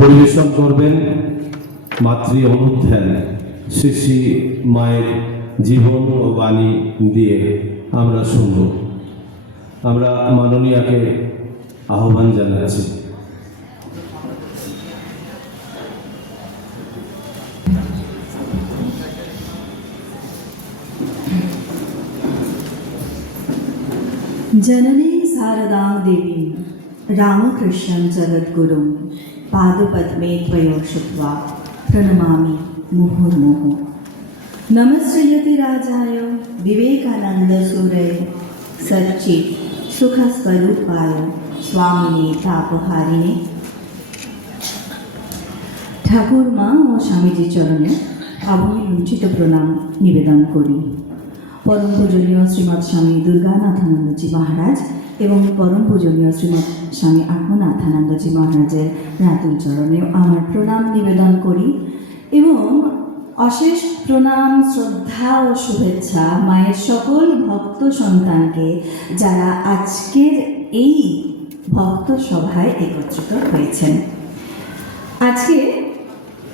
পরিবেশন করবেন মাতৃ অনুধ্যান শ্রী শ্রী মায়ের জীবন ও বাণী দিয়ে আমরা শুনব। আমরা মাননীয়াকে আহ্বান জানাচ্ছি। जननी शारदा देवी रामकृष्णं जगद्गुरुं पादपद्मे त्वयोषित्वा प्रणमामि मुहुर्मुहुः। नमस्ते राजाय विवेकानन्दसूरये सच्चित् सुखस्वरूपाय स्वामिने तापहारिणे। ঠাকুর মা ও স্বামীজির চরণে অবলীলুঞ্চিত প্রণাম নিবেদন করি। পরম পূজনীয় শ্রীমৎ স্বামী দুর্গানাথানন্দজি মহারাজ এবং পরম পূজনীয় শ্রীমৎ স্বামী আত্মনাথানন্দজি মহারাজের রাতুল চরণেও আমার প্রণাম নিবেদন করি এবং অশেষ প্রণাম, শ্রদ্ধা ও শুভেচ্ছা মায়ের সকল ভক্ত সন্তানকে যারা আজকের এই ভক্ত সভায় একত্রিত হয়েছেন। আজকে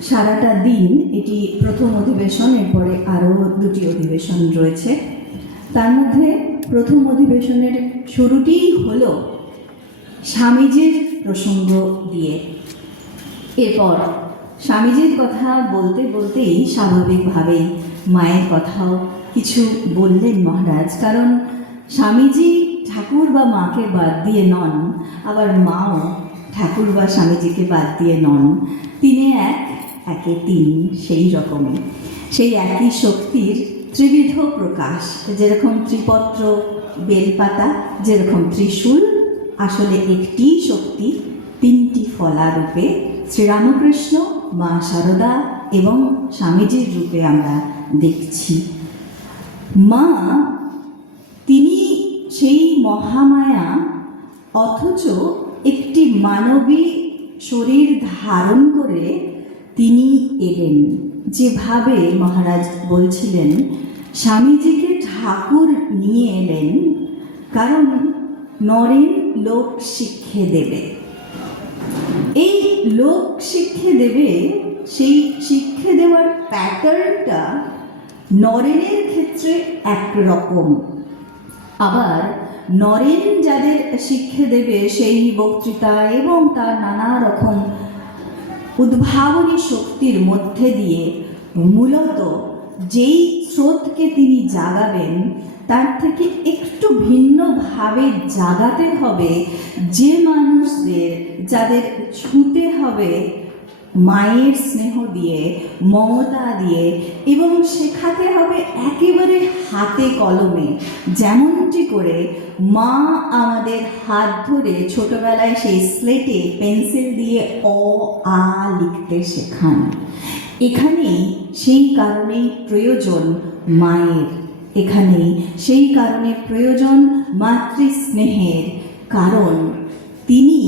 সারাটা দিন এটি প্রথম অধিবেশন, এরপরে আরও দুটি অধিবেশন রয়েছে। তার মধ্যে প্রথম অধিবেশনের শুরুটিই হলো স্বামীজির প্রসঙ্গ দিয়ে। এরপর স্বামীজির কথা বলতে বলতেই স্বাভাবিকভাবেই মায়ের কথাও কিছু বললেন মহারাজ, কারণ স্বামীজি ঠাকুর বা মাকে বাদ দিয়ে নন, আবার মাও ঠাকুর বা স্বামীজিকে বাদ দিয়ে নন। তিনে এক, একে তিন, সেই রকমই সেই একই শক্তির ত্রিবিধ প্রকাশ। যেরকম ত্রিপত্র বেলপাতা, যেরকম ত্রিশূল, আসলে একটি শক্তি তিনটি ফলারূপে শ্রীরামকৃষ্ণ, মা শারদা এবং স্বামীজির রূপে আমরা দেখছি। মা তিনি সেই মহামায়া, অথচ একটি মানবী শরীর ধারণ করে তিনি এলেন। যেভাবে মহারাজ বলছিলেন স্বামীজিকে ঠাকুর নিয়ে এলেন, কারণ নরেন লোক শিক্ষে দেবে। এই লোক শিক্ষে দেবে, সেই শিক্ষে দেওয়ার প্যাটার্নটা নরেনের ক্ষেত্রে একরকম। আবার নরেন যাদের শিক্ষে দেবে সেই বক্তৃতা এবং তার নানা রকম উদ্ভাবনী শক্তির মধ্যে দিয়ে মূলত যেই স্রোতকে তিনি জাগাবেন তার থেকে একটু ভিন্নভাবে জাগাতে হবে যে মানুষদের, যাদের ছুঁতে হবে মায়ের স্নেহ দিয়ে, মমতা দিয়ে, এবং শেখাতে হবে একেবারে হাতে কলমে। যেমনটি করে মা আমাদের হাত ধরে ছোটবেলায় সেই স্লেটে পেন্সিল দিয়ে অ আ লিখতে শেখান। এখানেই সেই কারণেই প্রয়োজন মায়ের, এখানেই সেই কারণে প্রয়োজন মাতৃস্নেহের। কারণ তিনি,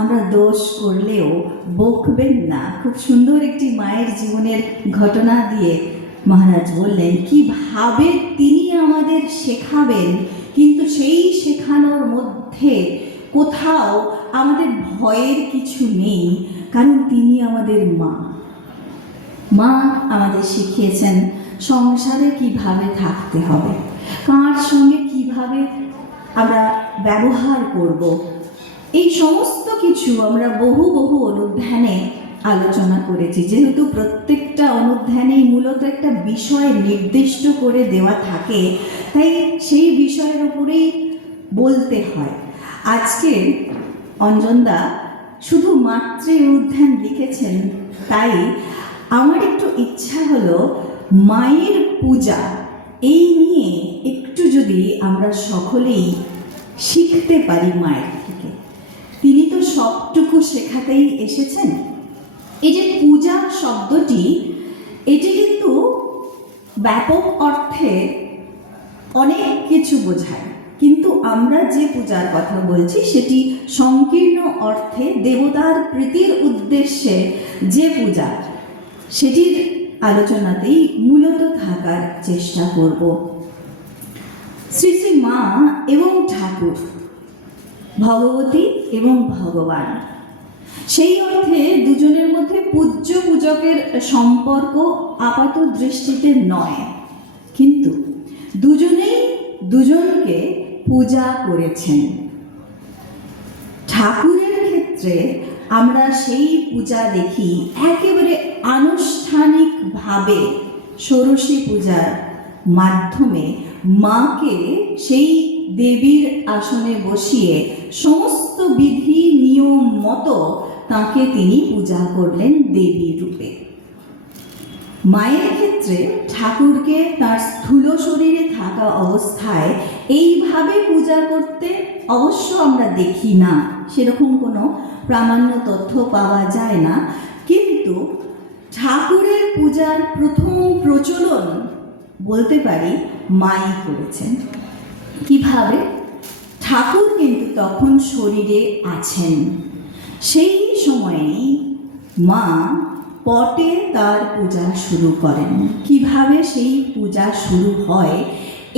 আমরা দোষ করলেও বকবেন না। খুব সুন্দর একটি মায়ের জীবনের ঘটনা দিয়ে মহারাজ বললেন কিভাবে তিনি আমাদের শেখাবেন, কিন্তু সেই শেখানোর মধ্যে কোথাও আমাদের ভয়ের কিছু নেই, কারণ তিনি আমাদের মা। মা আমাদের শিখিয়েছেন সংসারে কিভাবে থাকতে হবে, কার সঙ্গে কিভাবে আমরা ব্যবহার করব। এই সমস্ত কিছু আমরা বহু বহু অনুধ্যানে আলোচনা করেছি। যেহেতু প্রত্যেকটা অনুধ্যানেই মূলত একটা বিষয় নির্দিষ্ট করে দেওয়া থাকে, তাই সেই বিষয়ের উপরেই বলতে হয়। আজকে অঞ্জনদা শুধু মাতৃ অনুধ্যান লিখেছেন, তাই আমার একটু ইচ্ছা হলো মায়ের পূজা এই নিয়ে একটু যদি আমরা সকলেই শিখতে পারি মায়ের থেকে। তিনি তো সবটুকু শেখাতেই এসেছেন। এই যে পূজা শব্দটি, এটি কিন্তু ব্যাপক অর্থে অনেক কিছু বোঝায়, কিন্তু আমরা যে পূজার কথা বলছি সেটি সংকীর্ণ অর্থে দেবতার প্রীতির উদ্দেশ্যে যে পূজা, সেটির আলোচনাতেই মূলত থাকার চেষ্টা করব। শ্রী শ্রী মা এবং ঠাকুর, ভগবতী এবং ভগবান, সেই অর্থে দুজনের মধ্যে পূজ্য পূজকের সম্পর্ক আপাত দৃষ্টিতে নয়, কিন্তু দুজনেই দুজনকে পূজা করেছেন। ঠাকুরের ক্ষেত্রে আমরা সেই পূজা দেখি একেবারে আনুষ্ঠানিকভাবে ষোড়শী পূজার মাধ্যমে মাকে সেই দেবীর আসনে বসিয়ে সমস্ত বিধি নিয়ম মতো তাকে তিনি পূজা করলেন দেবী রূপে। মায়ের ক্ষেত্রে ঠাকুরকে তার স্থূল শরীরে থাকা অবস্থায় এইভাবে পূজা করতে অবশ্য আমরা দেখি না, সেরকম কোনো প্রামাণ্য তথ্য পাওয়া যায় না, কিন্তু ঠাকুরের পূজার প্রথম প্রচলন বলতে পারি মাই করেছেন। কিভাবে? ঠাকুর কিন্তু তখন শরীরে আছেন, সেই সময়েই মা পটে তার পূজা শুরু করেন। কিভাবে সেই পূজা শুরু হয়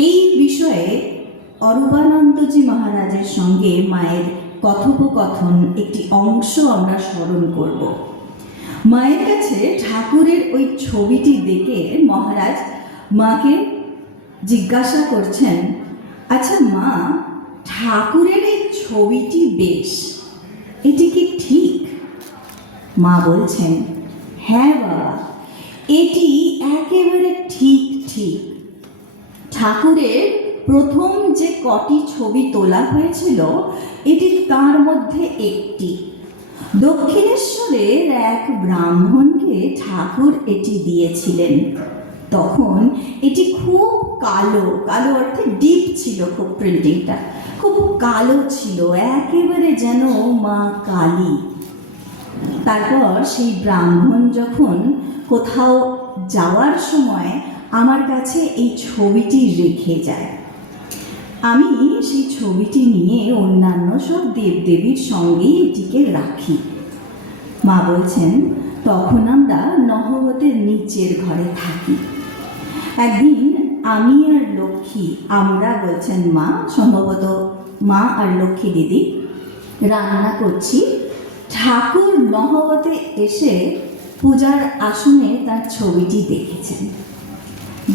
এই বিষয়ে অরূপানন্দজি মহারাজের সঙ্গে মায়ের কথোপকথন একটি অংশ আমরা স্মরণ করব। মায়ের কাছে ঠাকুরের ওই ছবিটি দেখে মহারাজ মাকে জিজ্ঞাসা করছেন, আচ্ছা মা, ঠাকুরের এই ছবিটি বেশ, এটি কি ঠিক? মা বলছেন, হ্যাঁ বাবা, এটি একেবারে ঠিক ঠিক। ঠাকুরের প্রথম যে কটি ছবি তোলা হয়েছিল এটি তার মধ্যে একটি। দক্ষিণেশ্বরের এক ব্রাহ্মণকে ঠাকুর এটি দিয়েছিলেন। তখন এটি খুব কালো, কালো অর্থে ডিপ ছিল, খুব প্রিন্টিংটা খুব কালো ছিল, একেবারে যেন মা কালী। তারপর সেই ব্রাহ্মণ যখন কোথাও যাওয়ার সময় আমার কাছে এই ছবিটি রেখে যায়, আমি সেই ছবিটি নিয়ে অন্যান্য সব দেবদেবীর সঙ্গেই এটিকে রাখি। মা বলছেন, তখন আমরা নহবতের নিচের ঘরে থাকি। একদিন আমি আর লক্ষ্মী, আমরা বলছেন মা, সম্ভবত মা আর লক্ষ্মী দিদি রান্না করছি। ঠাকুর নহবতে এসে পূজার আসনে তার ছবিটি দেখেছেন।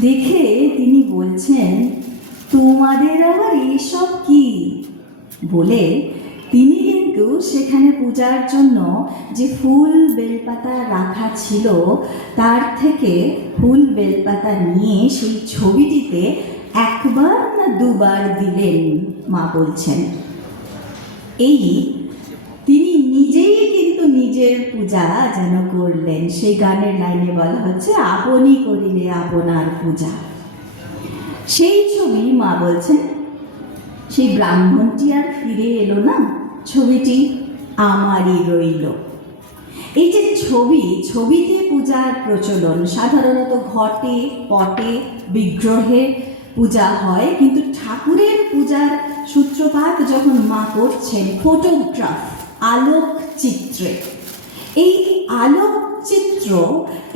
দেখে তিনি বলছেন, তোমাদের আবার এসব কি? বলে তিনি কিন্তু সেখানে পূজার জন্য যে ফুল বেলপাতা রাখা ছিল তার থেকে ফুল বেলপাতা নিয়ে সেই ছবিটিতে একবার না দুবার দিলেন। মা বলছেন, এই তিনি নিজেই কিন্তু নিজের পূজা যেন করলেন। সেই গানের লাইনে বলা হচ্ছে, আপনি করিলে আপনার পূজা। সেই ছবি মা বলছেন, সেই ব্রাহ্মণটি আর ফিরে এলো না, ছবিটি আমারই রইল। এই যে ছবিতে পূজার প্রচলন সাধারণত ঘটে, পটে, বিগ্রহে পূজা হয়, কিন্তু ঠাকুরের পূজার সূত্রপাত যখন মা করছেন ফটোগ্রাফ, আলোকচিত্রে। এই আলোকচিত্র,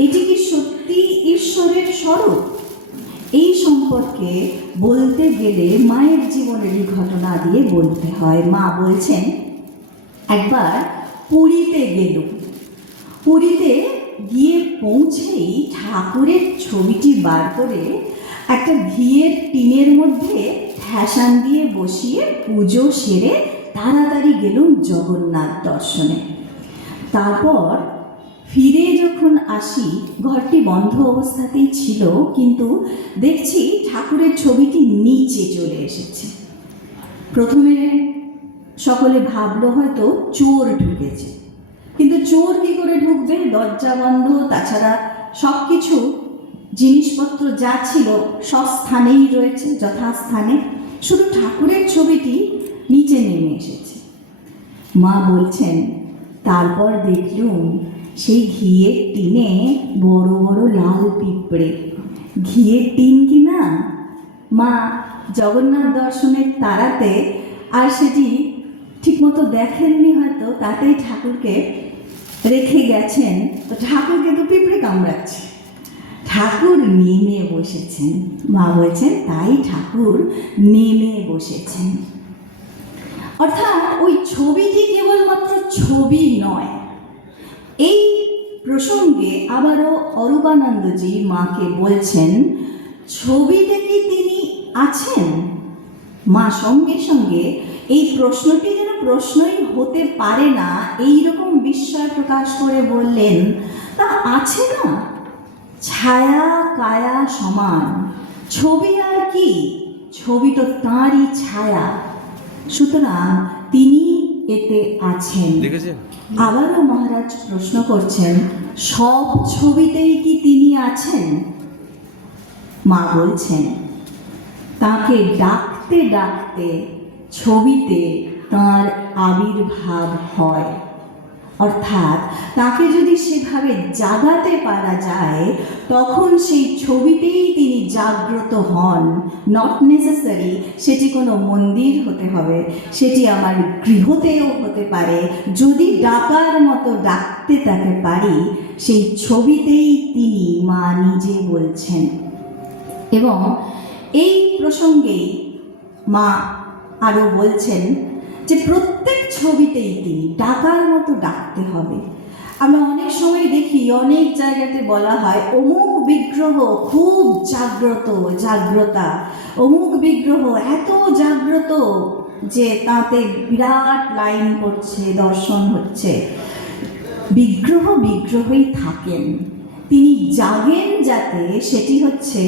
এটি কি সত্যি ঈশ্বরের স্বরূপ? এই সম্পর্কে বলতে গেলে মায়ের জীবনেরই ঘটনা দিয়ে বলতে হয়। মা বলছেন, একবার পুরীতে গেলুম। পুরীতে গিয়ে পৌঁছেই ঠাকুরের ছবিটি বার করে একটা ঘিয়ের টিনের মধ্যে ফ্যাশন দিয়ে বসিয়ে পুজো সেরে তাড়াতাড়ি গেলুম জগন্নাথ দর্শনে। তারপর ফিরে যখন আসি, ঘরটি বন্ধ অবস্থাতেই ছিল, কিন্তু দেখছি ঠাকুরের ছবিটি নিচে চলে এসেছে। প্রথমে সকলে ভাবলো হয়তো চোর ঢুকেছে, কিন্তু চোর কী করে ঢুকবে? দরজা বন্ধ, তাছাড়া সব কিছু জিনিসপত্র যা ছিল সব স্থানেই রয়েছে, যথাস্থানে, শুধু ঠাকুরের ছবিটি নিচে নেমে এসেছে। মা বলছেন, তারপর দেখলুম সেই ঘিয়ের টিনে বড় বড় লাল পিঁপড়ে। ঘিয়ের টিন কিনা মা জগন্নাথ দর্শনের তাড়াতে আর সেটি ঠিকমতো দেখেননি হয়তো, তাতেই ঠাকুরকে রেখে গেছেন। তো ঠাকুরকে তো পিঁপড়ে কামড়াচ্ছে, ঠাকুর নেমে বসেছেন। মা বলছেন, তাই ঠাকুর নেমে বসেছেন। অর্থাৎ ওই ছবিটি কেবলমাত্র ছবি নয়, এই প্রসঙ্গে আবারও অরূপানন্দজি মাকে বলছেন, ছবিতে কি তিনি আছেন? মা সঙ্গে সঙ্গে এই প্রশ্নটি যেন প্রশ্নই হতে পারে না এই রকম বিস্ময় প্রকাশ করে বললেন, তা আছে না, ছায়া কায়া সমান, ছবি আর কি, ছবি তো তাঁরই ছায়া, সুতরাং তিনি এতে আছেন। আবারও মহারাজ প্রশ্ন করছেন, সব ছবিতেই কি তিনি আছেন? মা বলছেন, তাকে ডাকতে ডাকতে ছবিতে তাঁর আবির্ভাব হয়। অর্থাৎ তাকে যদি সেভাবে জাগাতে পারা যায় তখন সেই ছবিতেই তিনি জাগ্রত হন। নট নেসেসারি সেটি কোনো মন্দির হতে হবে, সেটি আমার গৃহতেও হতে পারে। যদি ডাকার মতো ডাকতে তাকে পারি, সেই ছবিতেই তিনি মা নিজে বলছেন। এবং এই প্রসঙ্গেই মা আরও বলছেন যে প্রত্যেক ছবিতেই তিনি ডাকার মতো ডাকতে হবে। আমরা অনেক সময় দেখি, অনেক জায়গাতে বলা হয় অমুক বিগ্রহ খুব জাগ্রত, জাগ্রতা, অমুক বিগ্রহ এত জাগ্রত যে তাতে বিরাট লাইন পড়ছে, দর্শন হচ্ছে। বিগ্রহ বিগ্রহই থাকেন, তিনি জাগেন যাতে সেটি হচ্ছে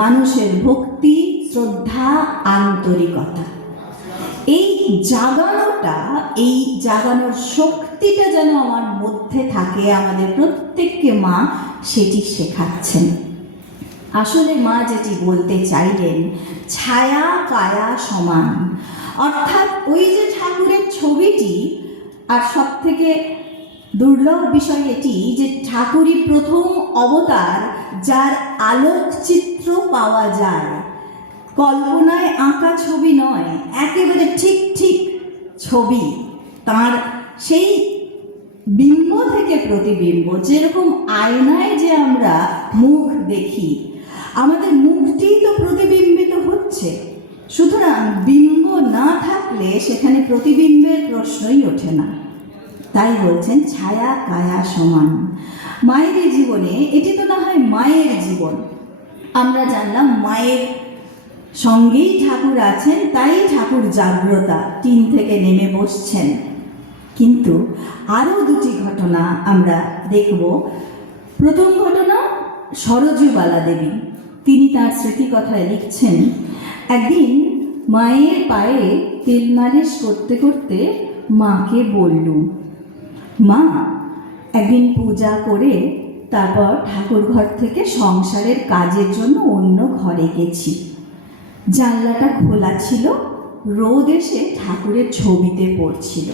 মানুষের ভক্তি, শ্রদ্ধা, আন্তরিকতা। এই জাগানোটা, এই জাগানোর শক্তিটা যেন আমার মধ্যে থাকে, আমাদের প্রত্যেককে মা সেটি শেখাচ্ছেন। আসলে মা যেটি বলতে চাইলেন, ছায়া কায়া সমান, অর্থাৎ ওই যে ঠাকুরের ছবিটি, আর সব থেকে দুর্লভ বিষয় এটি যে ঠাকুরই প্রথম অবতার যার আলোকচিত্র পাওয়া যায়, কল্পনায় আঁকা ছবি নয়, একেবারে ঠিক ঠিক ছবি, তার সেই বিম্ব থেকে প্রতিবিম্ব। যেরকম আয়নায় যে আমরা মুখ দেখি, আমাদের মুখটিই তো প্রতিবিম্বিত হচ্ছে, সুতরাং বিম্ব না থাকলে সেখানে প্রতিবিম্বের প্রশ্নই ওঠে না। তাই বলছেন ছায়া কায়া সমান। মায়ের জীবনে এটি তো না হয় মায়ের জীবন, আমরা জানলাম মায়ের সঙ্গেই ঠাকুর আছেন, তাই ঠাকুর জাগ্রতা, টিন থেকে নেমে বসছেন। কিন্তু আরও দুটি ঘটনা আমরা দেখব। প্রথম ঘটনা সরজুবালা দেবী, তিনি তার স্মৃতিকথায় লিখছেন, একদিন মায়ের পায়ে তেল মালিশ করতে করতে মাকে বললুম, মা, একদিন পূজা করে তারপর ঠাকুর ঘর থেকে সংসারের কাজের জন্য অন্য ঘরে গেছি। জানলাটা খোলা ছিল, রোদ এসে ঠাকুরের ছবিতে পড়ছিল।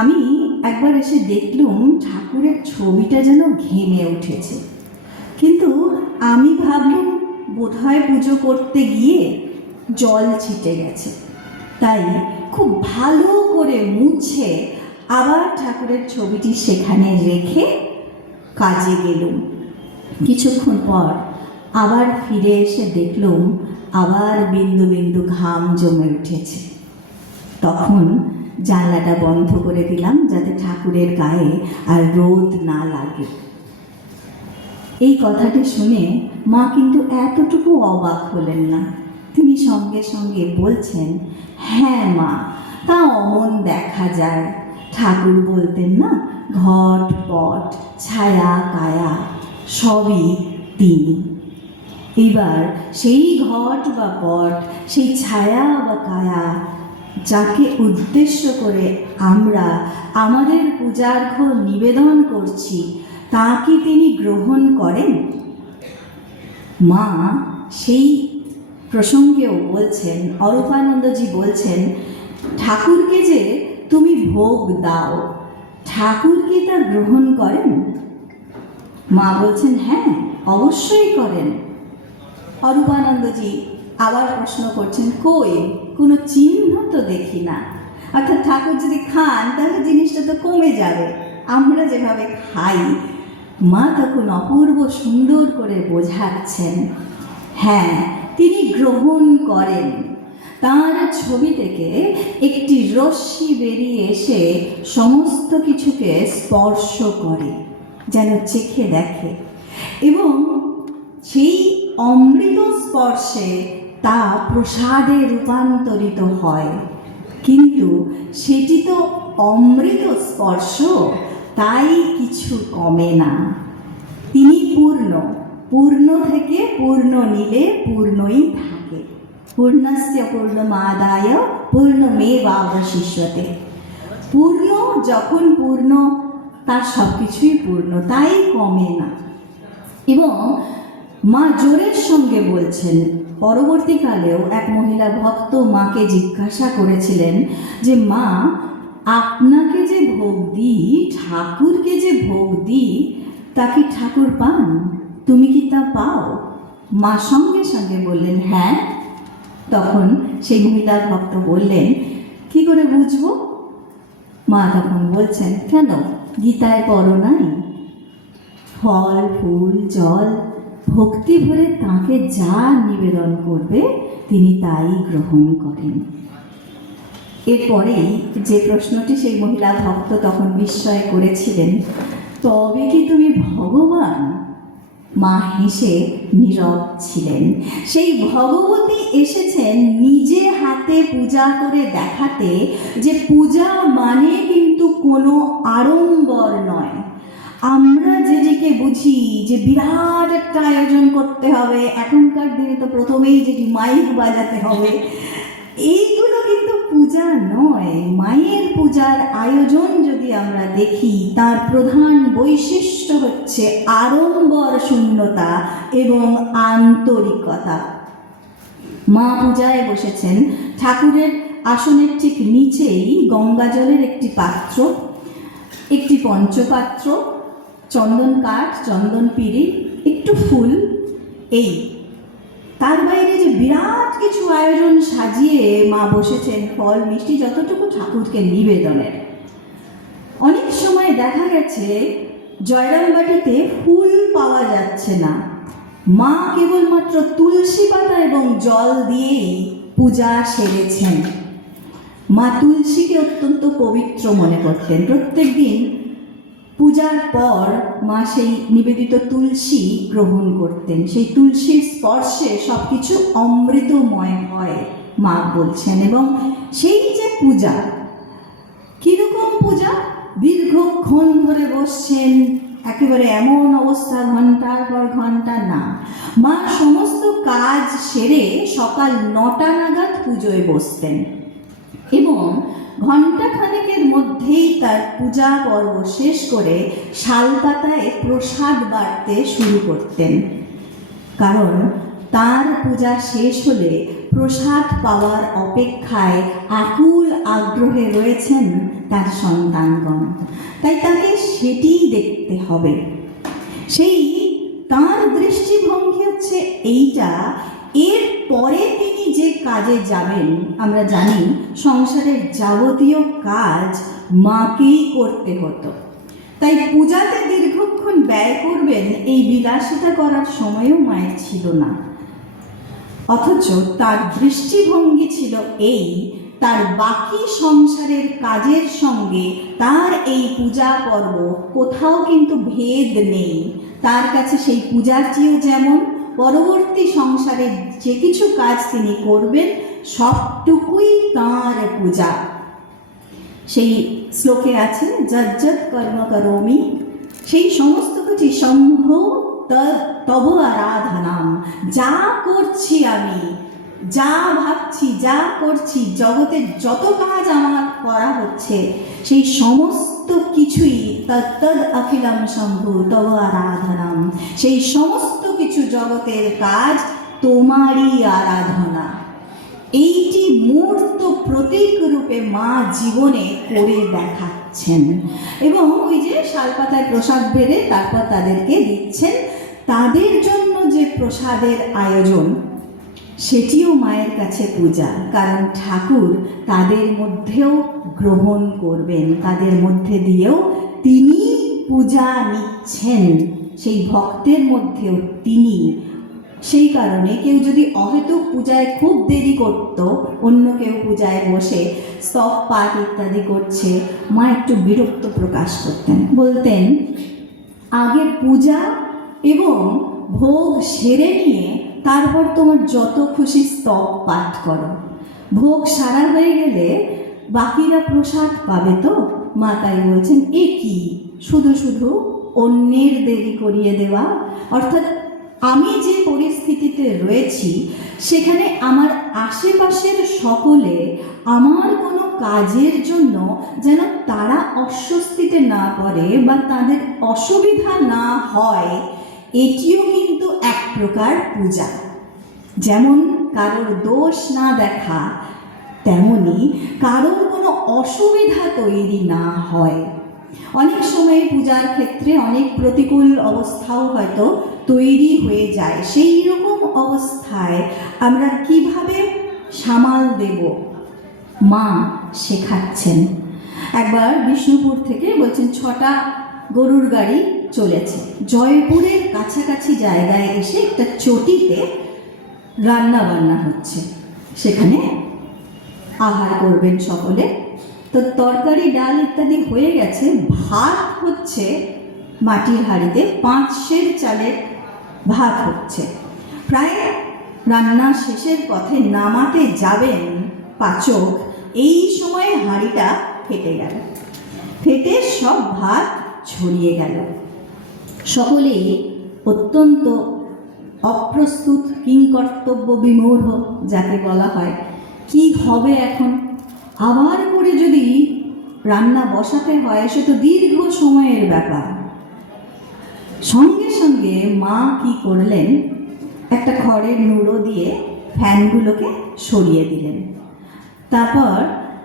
আমি একবার এসে দেখলুম ঠাকুরের ছবিটা যেন ঘেমে উঠেছে, কিন্তু আমি ভাবলুম বোধহয় পুজো করতে গিয়ে জল ছিটে গেছে, তাই খুব ভালো করে মুছে আবার ঠাকুরের ছবিটি সেখানে রেখে কাজে গেলুম। কিছুক্ষণ পর আবার ফিরে এসে দেখলুম আবার বিন্দু বিন্দু ঘাম জমে উঠেছে। তখন জানলাটা বন্ধ করে দিলাম যাতে ঠাকুরের গায়ে আর রোদ না লাগে। এই কথাটি শুনে মা কিন্তু এতটুকু অবাক হলেন না, তিনি সঙ্গে সঙ্গে বলছেন, হ্যাঁ মা, তা অমন দেখা যায়। ঠাকুর বলতেন না, ঘট পট ছায়া কায়া সবই তিনি। এবার সেই ঘট বা পট, সেই ছায়া বা কায়া, যাকে উদ্দেশ্য করে আমরা আমাদের পূজার্ঘ নিবেদন করছি, তা কি তিনি গ্রহণ করেন? মা সেই প্রসঙ্গেও বলছেন, অরূপানন্দজি বলছেন, ঠাকুরকে যে তুমি ভোগ দাও, ঠাকুর কি তা গ্রহণ করেন? মা বলছেন, হ্যাঁ, অবশ্যই করেন। অরূপানন্দজি আবার প্রশ্ন করছেন, কই, কোনো চিহ্ন তো দেখি না। অর্থাৎ ঠাকুর যদি খান তাহলে জিনিসটা তো কমে যাবে, আমরা যেভাবে খাই। মা তখন অপূর্ব সুন্দর করে বোঝাচ্ছেন, হ্যাঁ, তিনি গ্রহণ করেন। তার ছবি থেকে একটি রশ্মি বেরিয়ে এসে সমস্ত কিছুকে স্পর্শ করে, যেন চেখে দেখে, এবং সেই অমৃত স্পর্শে তা প্রসাদে রূপান্তরিত হয়। কিন্তু সেটি তো অমৃত স্পর্শ, তাই কিছু কমে না। তিনি পূর্ণ, পূর্ণ থেকে পূর্ণ নিলে পূর্ণই থাকে। পূর্ণস্য পূর্ণমাদায় পূর্ণমেবাবশিষ্যতে। পূর্ণ যখন পূর্ণ, তার সব কিছুই পূর্ণ, তাই কমে না। এবং মা জোরের সঙ্গে বলছেন, পরবর্তীকালেও এক মহিলা ভক্ত মাকে জিজ্ঞাসা করেছিলেন যে মা, আপনাকে যে ভোগ দিই, ঠাকুরকে যে ভোগ দিই, তা কি ঠাকুর পান? তুমি কি তা পাও? মা সঙ্গে সঙ্গে বললেন হ্যাঁ। তখন সেই মহিলা ভক্ত বললেন, কি করে বুঝবো? মা তখন বলছেন, কেন, গীতায় পড়ো নাই? ফল ফুল জল ভক্তি ভরে তাঁকে যা নিবেদন করবে তিনি তাই গ্রহণ করেন। এরপরেই যে প্রশ্নটি সেই মহিলা ভক্ত তখন বিস্ময় করেছিলেন, তবে কি তুমি ভগবান? মা হেসে নীরব ছিলেন। সেই ভগবতী এসেছেন নিজে হাতে পূজা করে দেখাতে যে পূজা মানে কিন্তু কোনো আড়ম্বর নয়। আমরা যেদিকে বুঝি যে বিরাট একটা আয়োজন করতে হবে, এখনকার দিনে তো প্রথমেই যেটি মাইক বাজাতে হবে, এইগুলো কিন্তু পূজা নয়। মায়ের পূজার আয়োজন যদি আমরা দেখি, তার প্রধান বৈশিষ্ট্য হচ্ছে আড়ম্বর শূন্যতা এবং আন্তরিকতা। মা পূজায় বসেছেন, ঠাকুরের আসনের ঠিক নিচেই গঙ্গা জলের একটি পাত্র, একটি পঞ্চপাত্র, চন্দন কাঠ, চন্দন পিঁড়ি, একটু ফুল, এই। তার বাইরে যে বিরাট কিছু আয়োজন সাজিয়ে মা বসেছেন, ফল মিষ্টি যতটুকু ঠাকুরকে নিবেদনের। অনেক সময় দেখা গেছে জয়রামবাটিতে ফুল পাওয়া যাচ্ছে না, মা কেবলমাত্র তুলসী পাতা এবং জল দিয়েই পূজা সেরেছেন। মা তুলসীকে অত্যন্ত পবিত্র মনে করতেন। প্রত্যেক দিন পূজার পর মা সেই নিবেদিত তুলসী গ্রহণ করতেন। সেই তুলসীর স্পর্শে সব কিছু অমৃতময় হয়, মা বলছেন। এবং সেই যে পূজা, কীরকম পূজা? দীর্ঘক্ষণ ধরে বসছেন, একেবারে এমন অবস্থা ঘন্টার পর ঘন্টা না। মা সমস্ত কাজ সেরে সকাল 9টা নাগাদ পুজোয় বসতেন এবং ঘণ্টাখানেকের মধ্যেই তার পূজা পর্ব শেষ করে শালপাতায় প্রসাদ বাড়তে শুরু করতেন। কারণ তার পূজা শেষ হলে প্রসাদ পাওয়ার অপেক্ষায় আকুল আগ্রহে রয়েছেন তার সন্তানগণ, তাই তাকে সেটিই দেখতে হবে। সেই তার দৃষ্টিভঙ্গি হচ্ছে এইটা। এর পরে তিনি যে কাজে যাবেন, আমরা জানি সংসারের যাবতীয় কাজ মাকেই করতে হতো, তাই পূজাতে দীর্ঘক্ষণ ব্যয় করবেন এই বিলাসিতা করার সময়ও মায়ের ছিল না। অথচ তার দৃষ্টিভঙ্গি ছিল এই, তার বাকি সংসারের কাজের সঙ্গে তার এই পূজা পর্ব কোথাও কিন্তু ভেদ নেই। তার কাছে সেই পূজাটিও যেমন, পরবর্তী সংসারে যে কিছু কাজ তিনি করবেন সবটুকুই তাঁর পূজা। সেই শ্লোকে আছে, যজ্জত কর্ম করোমি, সেই সমস্ত কিছু সম্ভ তব আরাধনাম। যা করছি আমি, যা ভাবছি, যা করছি, জগতের যত কাজ আমার করা হচ্ছে, সেই সমস্ত কিছুই তদ অখিলম শম্ভু তব আরাধনাম। সেই সমস্ত কিছু জগতের কাজ তোমারই আরাধনা। এইটি মূর্ত প্রতীক রূপে মা জীবনে করে দেখাচ্ছেন। এবং ওই যে শালপাতায় প্রসাদ বেড়ে তারপর তাদেরকে দিচ্ছেন, তাদের জন্য যে প্রসাদের আয়োজন, সেটিও মায়ের কাছে পূজা। কারণ ঠাকুর তাদের মধ্যেও গ্রহণ করবেন, তাদের মধ্যে দিয়েও তিনি পূজা নিচ্ছেন। সেই ভক্তের মধ্যেও তিনি সেই কারণে কেউ যদি অহেতুক পূজায় খুব দেরি করত, অন্য কেউ পূজায় বসে স্তব পাঠ ইত্যাদি করছে, মা একটু বিরক্ত প্রকাশ করতেন, বলতেন আগে পূজা এবং ভোগ সেরে নিয়ে তারপর তোমার যত খুশি স্তব পাঠ করো। ভোগ সারা হয়ে গেলে বাকিরা প্রসাদ পাবে তো। মা তাই বলছেন এ কি শুধু শুধু অন্যের দেরি করিয়ে দেওয়া, অর্থাৎ আমি যে পরিস্থিতিতে রয়েছি সেখানে আমার আশেপাশের সকলে আমার কোনো কাজের জন্য যেন তারা অস্বস্তিতে না পড়ে বা তাদের অসুবিধা না হয়, এটিও কিন্তু এক প্রকার পূজা। যেমন কারোর দোষ না দেখা, তেমনি কারোর কোনো অসুবিধা তৈরি না হয়। অনেক সময় পূজার ক্ষেত্রে অনেক প্রতিকূল অবস্থাও হয়তো তৈরি হয়ে যায়। সেই রকম অবস্থায় আমরা কিভাবে সামাল দেব মা শেখাচ্ছেন। একবার বিষ্ণুপুর থেকে বলছেন 6টা গরুর গাড়ি চলেছে, জয়পুরের কাছাকাছি জায়গায় এসে একটা চটিতে রান্না বান্না হচ্ছে, সেখানে আহার করবেন সকলে। তো তরকারি ডাল ইত্যাদি হয়ে গেছে, ভাত হচ্ছে মাটির হাঁড়িতে, 5 সের চালের ভাত হচ্ছে। প্রায় রান্না শেষের পথে নামাতে যাবেন পাচক, এই সময় হাঁড়িটা ফেটে গেল, ফেটে সব ভাত ছড়িয়ে গেল। সকলেই অত্যন্ত অপ্রস্তুত, কিংকর্তব্য বিমূঢ় যাকে বলা হয়। কি হবে এখন? আবার করে যদি রান্না বসাতে হয় সে তো দীর্ঘ সময়ের ব্যাপার। সঙ্গে সঙ্গে মা কি করলেন, একটা খড়ের নুড়ো দিয়ে ফ্যানগুলোকে সরিয়ে দিলেন। তারপর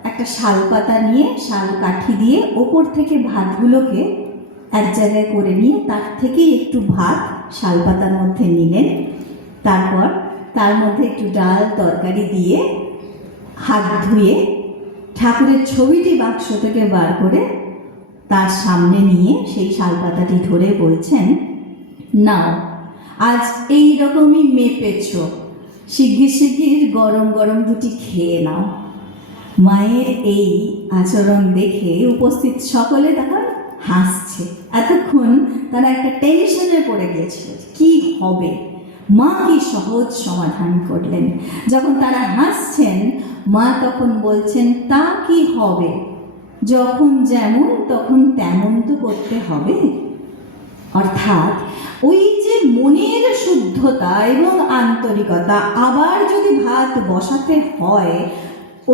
একটা শাল পাতা নিয়ে, শাল কাঠি দিয়ে ওপর থেকে ভাতগুলোকে এক জায়গায় করে নিয়ে তার থেকে একটু ভাত শাল পাতার মধ্যে নিলেন। তারপর তার মধ্যে একটু ডাল তরকারি দিয়ে হাত ধুয়ে ঠাকুরের ছবিটি বাক্স থেকে বার করে তার সামনে নিয়ে সেই শালপাতাটি ধরে বলছেন, নাও আজ এই রকমই মেপেছ, শিগগির শিগগির গরম গরম দুটি খেয়ে নাও। মায়ের এই আচরণ দেখে উপস্থিত সকলে তখন হাসছে। এতক্ষণ তারা একটা টেনশনে পড়ে গিয়েছিল, কি হবে। মা কি সহজ সমাধান করলেন। যখন তারা হাসছেন, মা তখন বলছেন তা কি হবে, যখন যেমন তখন তেমন তো করতে হবে। অর্থাৎ ওই যে মনের শুদ্ধতা এবং আন্তরিকতা, আবার যদি ভাত বসাতে হয়,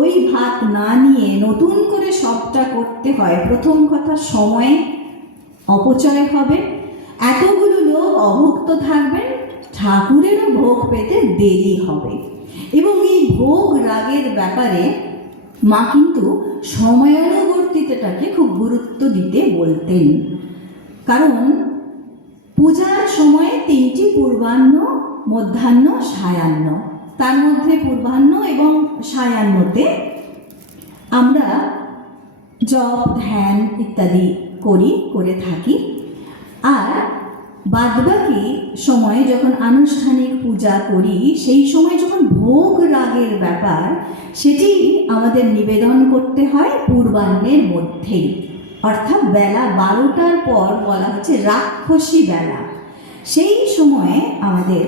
ওই ভাত না নিয়ে নতুন করে সবটা করতে হয়, প্রথম কথা সময় অপচয় হবে, এতগুলো লোক অভুক্ত থাকবেন, ঠাকুরেরও ভোগ পেতে দেরি হবে। এবং এই ভোগ রাগের ব্যাপারে মা কিন্তু সময়ানুবর্তিতাটাকে খুব গুরুত্ব দিতে বলতেন। কারণ পূজার সময়ে 3টি পূর্বাহ্ন, মধ্যাহ্ন, সায়াহ্ন। তার মধ্যে পূর্বাহ্ন এবং সায়াহ্নতে আমরা জপ ধ্যান ইত্যাদি করে থাকি। আর বাদবাকি সময়ে যখন আনুষ্ঠানিক পূজা করি, সেই সময় যখন ভোগ রাগের ব্যাপার, সেটি আমাদের নিবেদন করতে হয় পূর্বাহ্নের মধ্যেই, অর্থাৎ বেলা 12টার পর বলা হচ্ছে রাক্ষসী বেলা। সেই সময়ে আমাদের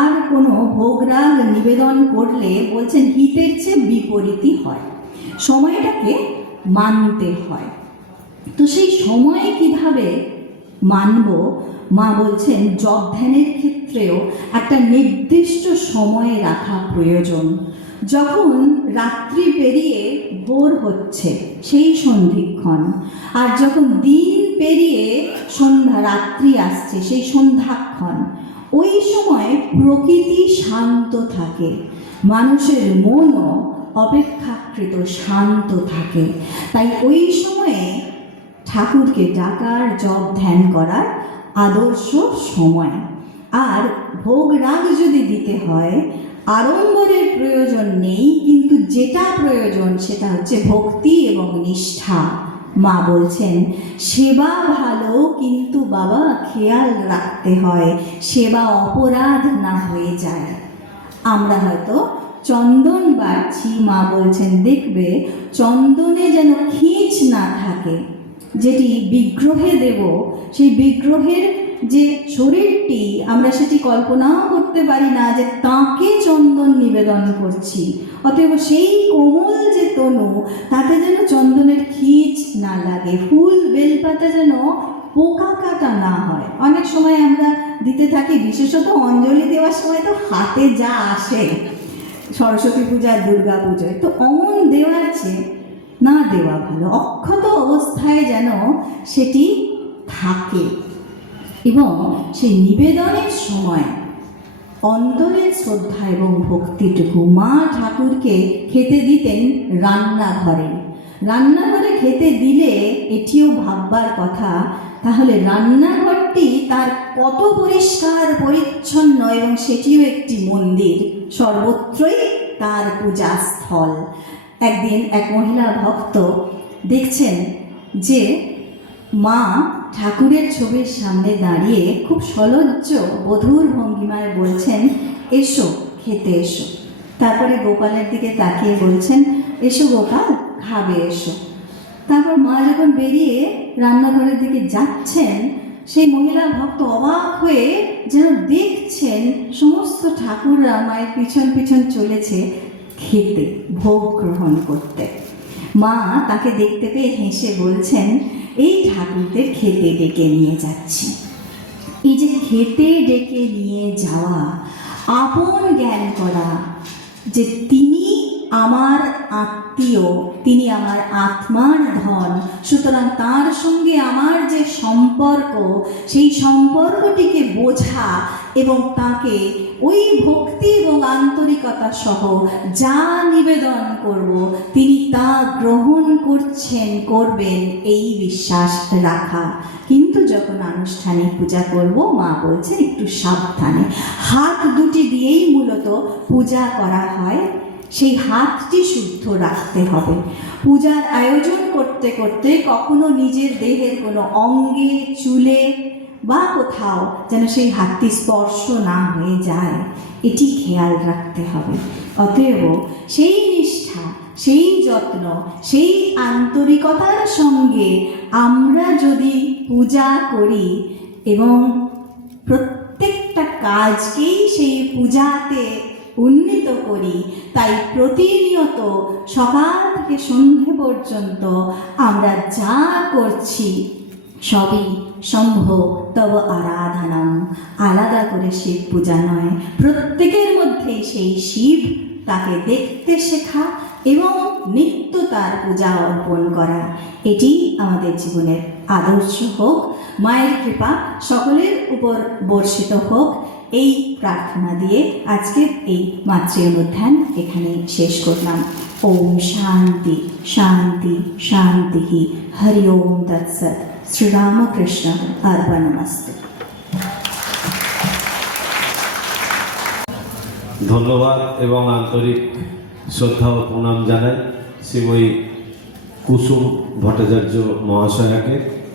আর কোনো ভোগরাগ নিবেদন করলে বলছেন হিতের চেয়ে বিপরীতই হয়, সময়টাকে মানতে হয়। তো সেই সময়ে কিভাবে মানব, মা বলছেন জপ ধ্যানের ক্ষেত্রেও একটা নির্দিষ্ট সময়ে রাখা প্রয়োজন। যখন রাত্রি পেরিয়ে ভোর হচ্ছে সেই সন্ধিক্ষণ, আর যখন দিন পেরিয়ে রাত্রি আসছে সেই সন্ধ্যাক্ষণ, ওই সময় প্রকৃতি শান্ত থাকে, মানুষের মনও অপেক্ষাকৃত শান্ত থাকে। তাই ওই সময়ে ঠাকুরকে ডাকার, জপ ধ্যান করার আদর্শ সময়। আর ভোগ রাগ যদি দিতে হয়, আড়ম্বরের প্রয়োজন নেই, কিন্তু যেটা প্রয়োজন সেটা হচ্ছে ভক্তি এবং নিষ্ঠা, মা বলছেন, সেবা ভালো, কিন্তু বাবা খেয়াল রাখতে হয় সেবা অপরাধ না হয়ে যায়। আমরা হয়তো চন্দন বাড়ছি, মা বলছেন দেখবে চন্দনে যেন খিঁচ না থাকে। যেটি বিগ্রহে দেব, সেই বিগ্রহের যে শরীরটি আমরা সেটি কল্পনাও করতে পারি না যে তাকে চন্দন নিবেদন করছি। অতএব সেই কোমল যে তনু, তাতে যেন চন্দনের খিঁচ না লাগে, ফুল বেলপাতা যেন পোকা কাটা না হয়। অনেক সময় আমরা দিতে থাকি, বিশেষত অঞ্জলি দেওয়ার সময় তো হাতে যা আসে, সরস্বতী পূজা, দুর্গা পূজায়, তো অমন দেওয়ার চেয়ে না দেওয়া ভালো। অক্ষত অবস্থায় যেন সেটি থাকে এবং সেই নিবেদনের সময় অন্তরের শ্রদ্ধা এবং ভক্তিটুকু। মা ঠাকুরকে খেতে দিতেন রান্নাঘরে। রান্নাঘরে খেতে দিলে এটিও ভাববার কথা, তাহলে রান্নাঘরটি তার কত পরিষ্কার পরিচ্ছন্ন, এবং সেটিও একটি মন্দির, সর্বত্রই তার পূজাস্থল। একদিন এক মহিলা ভক্ত দেখছেন যে মা ঠাকুরের ছবির সামনে দাঁড়িয়ে খুব সলজ্জ বধূর ভঙ্গিমায় বলছেন, এসো খেতে এসো। তারপরে গোপালের দিকে তাকিয়ে বলছেন, এসো গোপাল, খাবে এসো। তারপর মা যখন বেরিয়ে রান্নাঘরের দিকে যাচ্ছেন, সেই মহিলা ভক্ত অবাক হয়ে যেন দেখছেন সমস্ত ঠাকুররা মায়ের পিছন পিছন চলেছে খেতে, ভোগ গ্রহণ করতে। মা তাকে দেখতে পেয়ে হেসে বলছেন, এই ঠাকুরদের খেতে ডেকে নিয়ে যাচ্ছি। এই যে খেতে ডেকে নিয়ে যাওয়া, আপন জ্ঞান করা যে তিনি আমার আত্মীয়, তিনি আমার আত্মার ধন, সুতরাং তার সঙ্গে আমার যে সম্পর্ক, সেই সম্পর্কটিকে বোঝা এবং তাকে ওই ভক্তি এবং আন্তরিকতা সহ যা নিবেদন করব তিনি তা গ্রহণ করছেন, করবেন, এই বিশ্বাস রাখা। কিন্তু যখন আনুষ্ঠানিক পূজা করব, মা বলছেন একটু সাবধানে, হাত দুটি দিয়েই মূলত পূজা করা হয়, সেই হাতটি শুদ্ধ রাখতে হবে। পূজার আয়োজন করতে করতে কখনো নিজের দেহের কোনো অঙ্গে, চুলে বা কোথাও যেন সেই হাতটি স্পর্শ না হয়ে যায়, এটি খেয়াল রাখতে হবে। অতএব সেই নিষ্ঠা, সেই যত্ন, সেই আন্তরিকতার সঙ্গে আমরা যদি পূজা করি এবং প্রত্যেকটা কাজকেই সেই পূজাতে উন্নীত করি, তাই প্রতিনিয়ত সকাল থেকে সন্ধে পর্যন্ত আমরা যা করছি সবই শম্ভ তব আরাধনাম। আলাদা করে শিব পূজা নয়, প্রত্যেকের মধ্যেই সেই শিব, তাকে দেখতে শেখা এবং নিত্য তার পূজা অর্পণ করা, এটি আমাদের জীবনের আদর্শ হোক। মায়ের কৃপা সকলের উপর বর্ষিত হোক, এই প্রার্থনা দিয়ে আজকের এই মাতৃ অনুধ্যান এখানে শেষ করলাম। ওম শান্তি শান্তি শান্তি। হরি ওম তৎসৎ। শ্রীরামকৃষ্ণ অর্পণমস্তু। ধন্যবাদ এবং আন্তরিক শ্রদ্ধা ও প্রণাম জানাই শ্রীময়ী কুসুম ভট্টাচার্য মহাশয়াকে।